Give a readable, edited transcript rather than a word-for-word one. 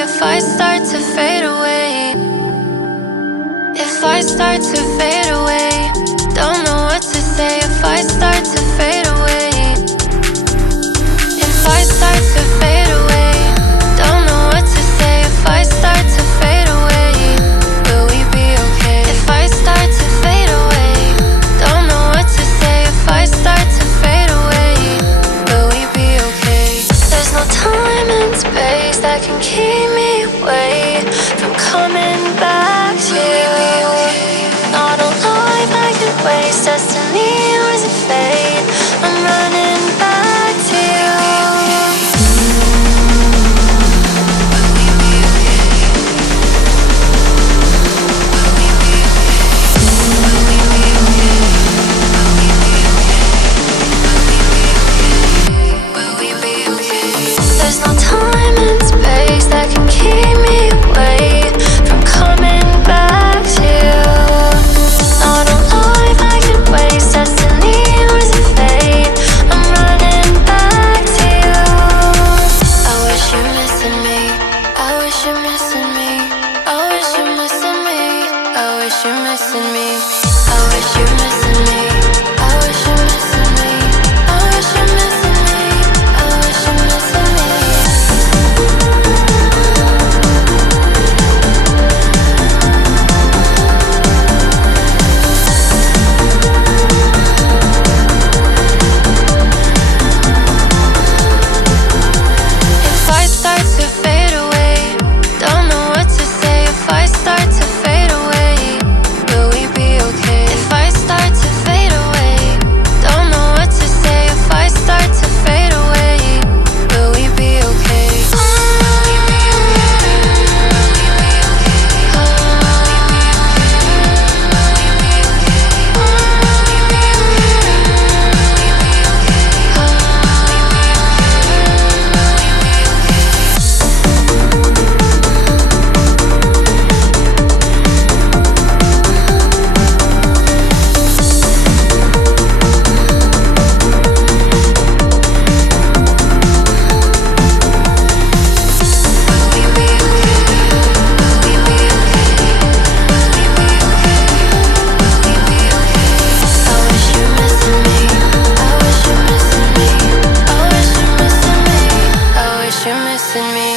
If I start to fade away, if I start to fade away, don't know what to say. If I start to fade away, if I start to fade away, don't know what to say. If I start to fade away, will we be okay? If I start to fade away, don't know what to say. If I start to fade away, will we be okay? There's no time and space that can keep me away from coming back to you. Not a life I could waste, destiny or is it fate? I'm running back to you. There's no time and space that can keep me away from coming back to you. Not a life I could waste, destiny or is it fate? I'm running back to you. I wish you're missing me, I wish you're missing me, I wish you're missing me, I wish you're missing me, I wish you're missing me, I wish you're missing me, I wish you're missing me, I wish you're missing me. If I start to fade away, don't know what to say. If I start to fade away, will we be okay? If I start to fade away, don't know what to say. If I start to fade away, will we be okay? Missing me.